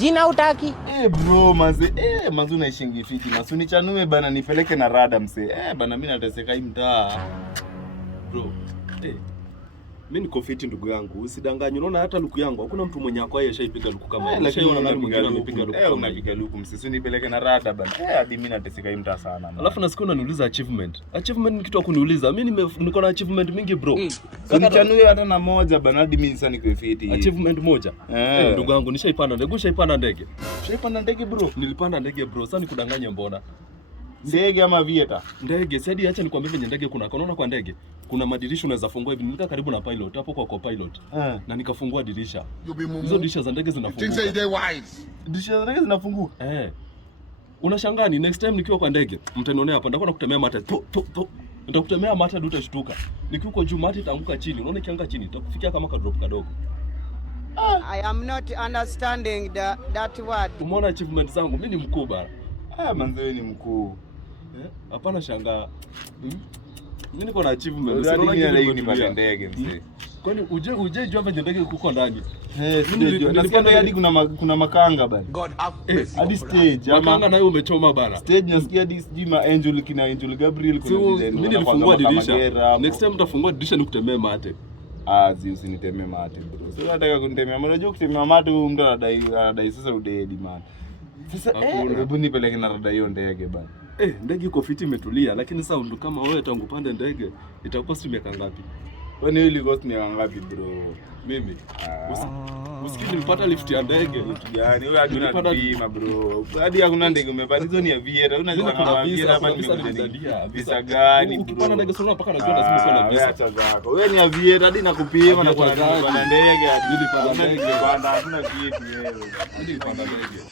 Jina utaki? Bro, manze unaishingi fiti. Masuni chanue bana nipeleke na rada mse. Bana mimi nateseka hii mtaa. Bro, mimi niko fiti ndugu yangu. Usidanganye. Unaona hata luku yangu hakuna mtu mwenye akwaye ashaipiga luku kama hiyo. Lakini unaona mwingine amepiga luku. Unapiga luku mse. Sio nipeleke na rada bana. Hadi mimi nateseka hii mtaa sana. Alafu nasikia unaniuliza achievement. Achievement ni kitu ya kuniuliza. Mimi niko na achievement mingi bro. Unichanue hata na moja bana hadi mimi sasa niko fiti. Achievement moja. Ndugu yangu nishaipanda ndege. Ushaipanda ndege? Ushaipanda ndege bro? Nilipanda ndege bro. Sasa nikudanganye mbona? Ndege ama vieta? Ndege. Sasa acha nikwambie venye ndege kuna. Unaona kwa ndege kuna madirisha unaweza fungua hivi. Nilikaa karibu na pilot hapo kwa co-pilot. Na nikafungua dirisha. Hizo dirisha za ndege zinafunguka. Dirisha za ndege zinafunguka? Unashangaa ni next time nikiwa kwa ndege mtanionea hapa ndakuwa nakutemea mate nitakutemea mate hadi utashtuka. Nikiuko juu mate itaanguka chini. Unaona ikianguka chini itakufikia kama ka drop kadogo. I am not understanding that word. Umeona achievement zangu mimi ni mkuu bana. Manze wewe ni mkuu. Hapana shangaa. Mimi niko na achievement. Unaona leo ni pale ndege mzee. Kwani uje jua venye ndege kuko ndani? Nasikia hadi kuna makanga bana. Hadi stage. Makanga nayo umechoma bana. Stage nasikia hadi sijui ma angel kina Angel Gabriel kuna design. Mimi nilifungua dirisha. Next time utafungua dirisha nikutemee mate. Usinitemee mate bro. Sio nataka kunitemea. Unajua kutemea mate huyu mtu anadai sasa udedi man. Sasa hebu nipeleke na rada hiyo ndege bana. Ndege iko fiti imetulia, lakini sasa ndo kama wewe tangu pande ndege itakost miaka ngapi? Wewe ni ile cost miaka ngapi bro? Mimi. Usikii nilipata lift ya ndege. Yaani wewe hadi unapima bro. Hadi hakuna ndege umepanda hizo ni ya Viera. Unaweza kama Viera hapa nimekuzadia. Visa gani bro? Ukipanda ndege sio mpaka najua lazima uwe na visa. Acha zako. Wewe ni ya Viera hadi nakupima na kwa ndege hadi nilipanda ndege. Hakuna kitu wewe. Hadi nilipanda ndege.